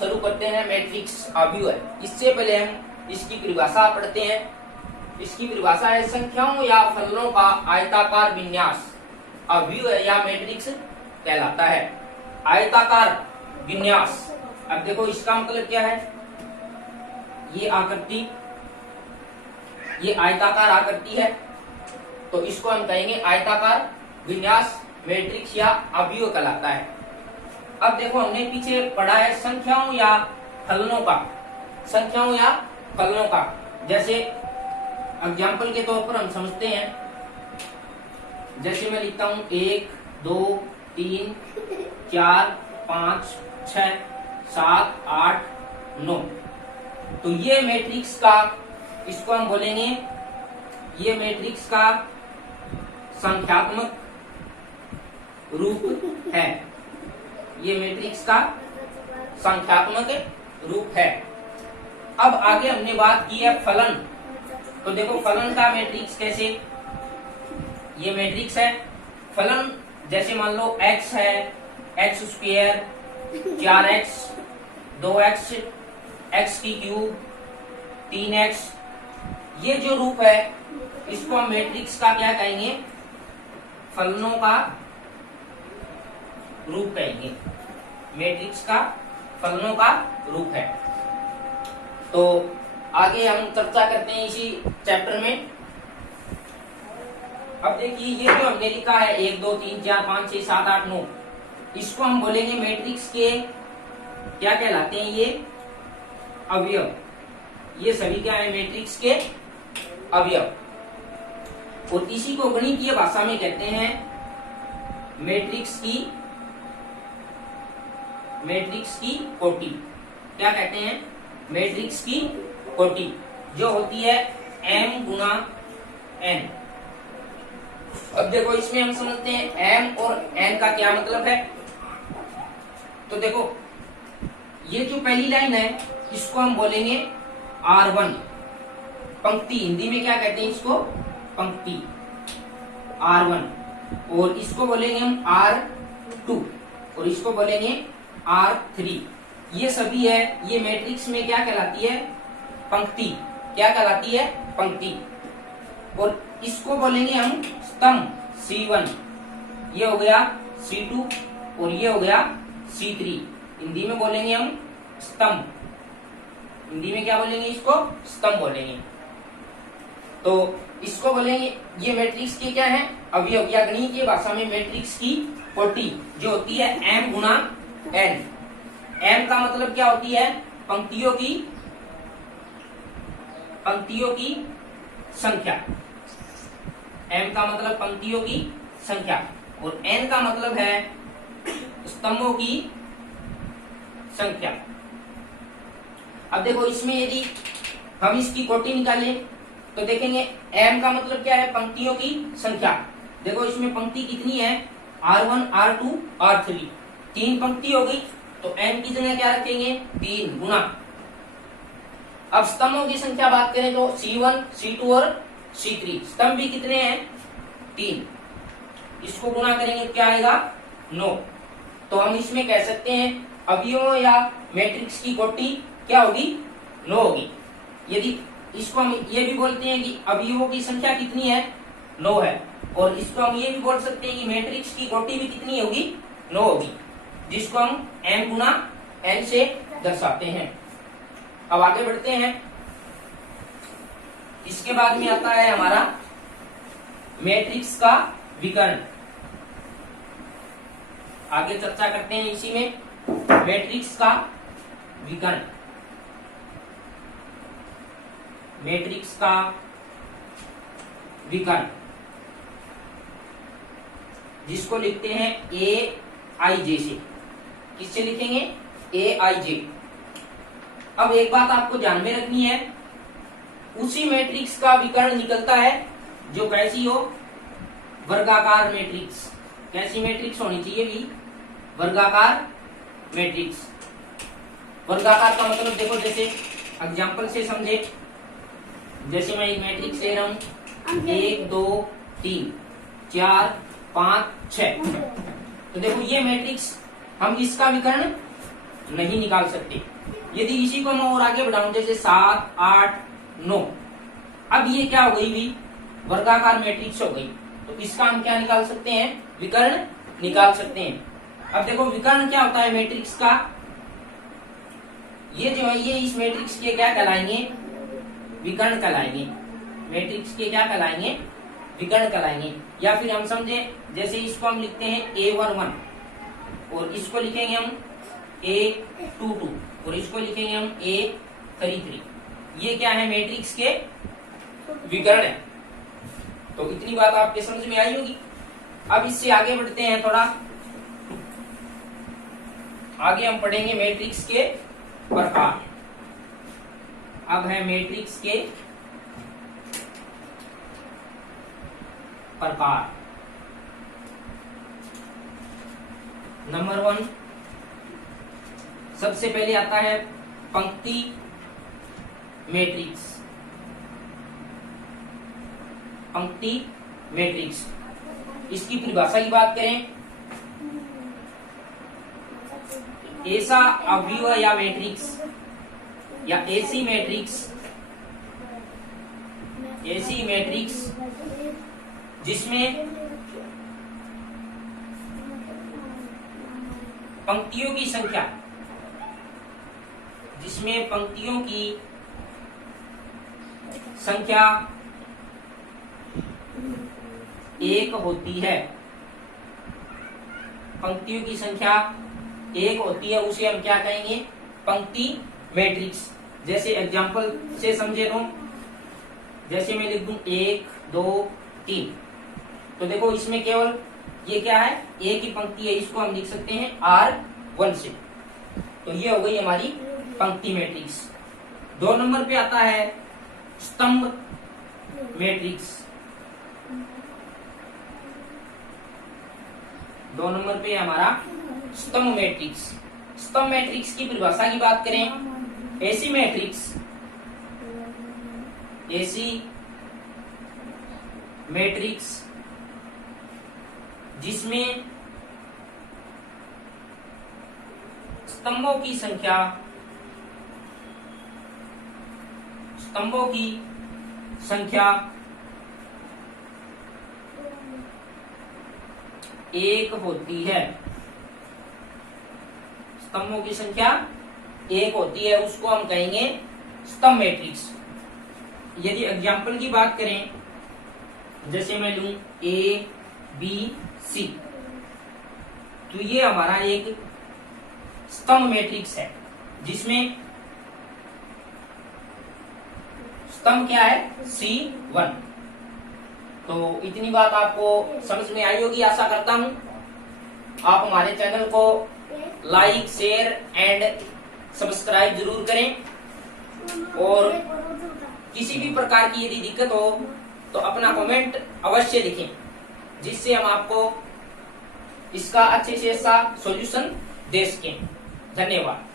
शुरू करते हैं मैट्रिक्स अव्यय। इससे पहले हम इसकी परिभाषा पढ़ते हैं। इसकी परिभाषा है संख्याओं या फलनों का आयताकार विन्यास अव्यय या मैट्रिक्स कहलाता है। आयताकार विन्यास, अब देखो इसका मतलब क्या है, ये आकृति, ये आयताकार आकृति है, तो इसको हम कहेंगे आयताकार विन्यास मैट्रिक्स या अव्यय कहलाता है। अब देखो हमने पीछे पढ़ा है संख्याओं या फलनों का, संख्याओं या फलनों का। जैसे एग्जाम्पल के तौर पर हम समझते हैं, जैसे मैं लिखता हूं 1 2 3 4 5 6 7 8 9, तो ये मैट्रिक्स का, इसको हम बोलेंगे, ये मैट्रिक्स का संख्यात्मक रूप है। ये मैट्रिक्स का संख्यात्मक रूप है। अब आगे हमने बात की है फलन, तो देखो फलन का मैट्रिक्स कैसे, ये मैट्रिक्स है फलन, जैसे मान लो x है, x square, 4x, 2x, x की क्यूब, 3x, ये जो रूप है इसको हम मैट्रिक्स का क्या कहेंगे, फलनों का रूप कहेंगे। मैट्रिक्स का फलनों का रूप है। तो आगे हम चर्चा करते हैं इसी चैप्टर में। अब देखिए ये जो हमने लिखा है 1 2 3 4 5 6 7 8 9, इसको हम बोलेंगे मैट्रिक्स के क्या कहलाते हैं, ये अवयव। ये सभी क्या है, मैट्रिक्स के अवयव। और इसी को गणितीय भाषा में कहते हैं मैट्रिक्स की कोटि। क्या कहते हैं, मैट्रिक्स की कोटि, जो होती है m गुना n। अब देखो इसमें हम समझते हैं m और n का क्या मतलब है। तो देखो ये जो पहली लाइन है इसको हम बोलेंगे R1, पंक्ति, हिंदी में क्या कहते हैं इसको, पंक्ति, R1। और इसको बोलेंगे हम R2 और इसको बोलेंगे R3। ये सभी है, ये मैट्रिक्स में क्या कहलाती है, पंक्ति। क्या कहलाती है, पंक्ति। और इसको बोलेंगे हम स्तंभ, C1, ये हो गया C2 और ये हो गया C3। हिंदी में बोलेंगे हम स्तंभ, हिंदी में क्या बोलेंगे, इसको स्तंभ बोलेंगे। तो इसको बोलेंगे, ये मैट्रिक्स के क्या है, अवयव, या गणितीय भाषा में मैट्रिक्स की कोटि, जो होती है m गुना n। m का मतलब क्या होती है, पंक्तियों की संख्या। m का मतलब पंक्तियों की संख्या और n का मतलब है स्तंभों की संख्या। अब देखो इसमें यदि हम इसकी कोटि निकालें तो देखेंगे m का मतलब क्या है, पंक्तियों की संख्या। देखो इसमें पंक्ति कितनी है, R1 R2 R3, 3 पंक्ति हो गई, तो n की जगह क्या रखेंगे, 3 गुना। अब स्तंभों की संख्या बात करें तो C1 C2 और C3, स्तंभ भी कितने हैं, 3, इसको गुना करेंगे क्या आएगा, 9। तो हम इसमें कह सकते हैं अवयवों या मैट्रिक्स की कोटि क्या होगी, 9 होगी। यदि इसको हम ये भी बोलते हैं कि अवयवों की संख्या कितनी है, 9 है। और इसको हम ये भी बोल सकते हैं कि मैट्रिक्स की कोटि भी कितनी होगी, 9 होगी, जिसको हम m गुना n से दर्शाते हैं। अब आगे बढ़ते हैं। इसके बाद में आता है हमारा मैट्रिक्स का विकर्ण। आगे चर्चा करते हैं इसी में, मैट्रिक्स का विकर्ण। मैट्रिक्स का विकर्ण जिसको लिखते हैं AIJ से। किससे लिखेंगे, AIJ। अब एक बात आपको ध्यान में रखनी है, उसी मैट्रिक्स का विकर्ण निकलता है जो कैसी हो, वर्गाकार मैट्रिक्स। कैसी मैट्रिक्स होनी चाहिए भी, वर्गाकार मैट्रिक्स। वर्गाकार का मतलब देखो, जैसे एग्जाम्पल से समझे, जैसे मैं एक मैट्रिक्स ले रहा हूं 1 2 3 4 5 6, तो देखो ये मैट्रिक्स हम इसका विकर्ण नहीं निकाल सकते। यदि इसी को मैं और आगे बढ़ाऊं, जैसे 7, 8, 9, अब ये क्या हो गई भी, वर्गाकार मैट्रिक्स हो गई, तो इसका हम क्या निकाल सकते हैं, विकर्ण निकाल सकते हैं। अब देखो विकर्ण क्या होता है मैट्रिक्स का, ये जो है ये इस मैट्रिक्स के क्या कहलाएंगे, विकर्ण कहलाएंगे। मैट्रिक्स के क्या कहलाएंगे, विकर्ण कहलाएंगे। या फिर हम समझे, जैसे इसको हम लिखते हैं A11 और इसको लिखेंगे हम A22 और इसको लिखेंगे हम A33, ये क्या है, मैट्रिक्स के विकर्ण है। तो इतनी बात आपके समझ में आई होगी। अब इससे आगे बढ़ते हैं, थोड़ा आगे हम पढ़ेंगे मैट्रिक्स के प्रकार। अब है मैट्रिक्स के प्रकार। नंबर 1, सबसे पहले आता है पंक्ति मैट्रिक्स। पंक्ति मैट्रिक्स, इसकी परिभाषा की बात करें, ऐसा अवयव या मैट्रिक्स या ऐसी मैट्रिक्स जिसमें पंक्तियों की संख्या, एक होती है, पंक्तियों की संख्या एक होती है, उसे हम क्या कहेंगे, पंक्ति मैट्रिक्स। जैसे एग्जांपल से समझे तो, जैसे मैं लिख दूं 1, 2, 3, तो देखो इसमें केवल ये क्या है, एक ही पंक्ति है, इसको हम लिख सकते हैं R1 से। तो ये हो गई हमारी पंक्ति मैट्रिक्स। 2 नंबर पे आता है स्तंभ मैट्रिक्स। 2 नंबर पे हमारा स्तंभ मैट्रिक्स। स्तंभ मैट्रिक्स की परिभाषा की बात करें, ऐसी मैट्रिक्स जिसमें स्तंभों की संख्या एक होती है, स्तंभों की संख्या एक होती है, उसको हम कहेंगे स्तंभ मैट्रिक्स। यदि एग्जाम्पल की बात करें, जैसे मैं लूं ABC, तो ये हमारा एक स्तंभ मैट्रिक्स है, जिसमें स्तंभ क्या है, C1। तो इतनी बात आपको समझ में आई होगी, आशा करता हूं। आप हमारे चैनल को लाइक, शेयर एंड सब्सक्राइब जरूर करें, और किसी भी प्रकार की यदि दिक्कत हो तो अपना कमेंट अवश्य लिखें, जिससे हम आपको इसका अच्छे से अच्छा सॉल्यूशन दे सकें। धन्यवाद।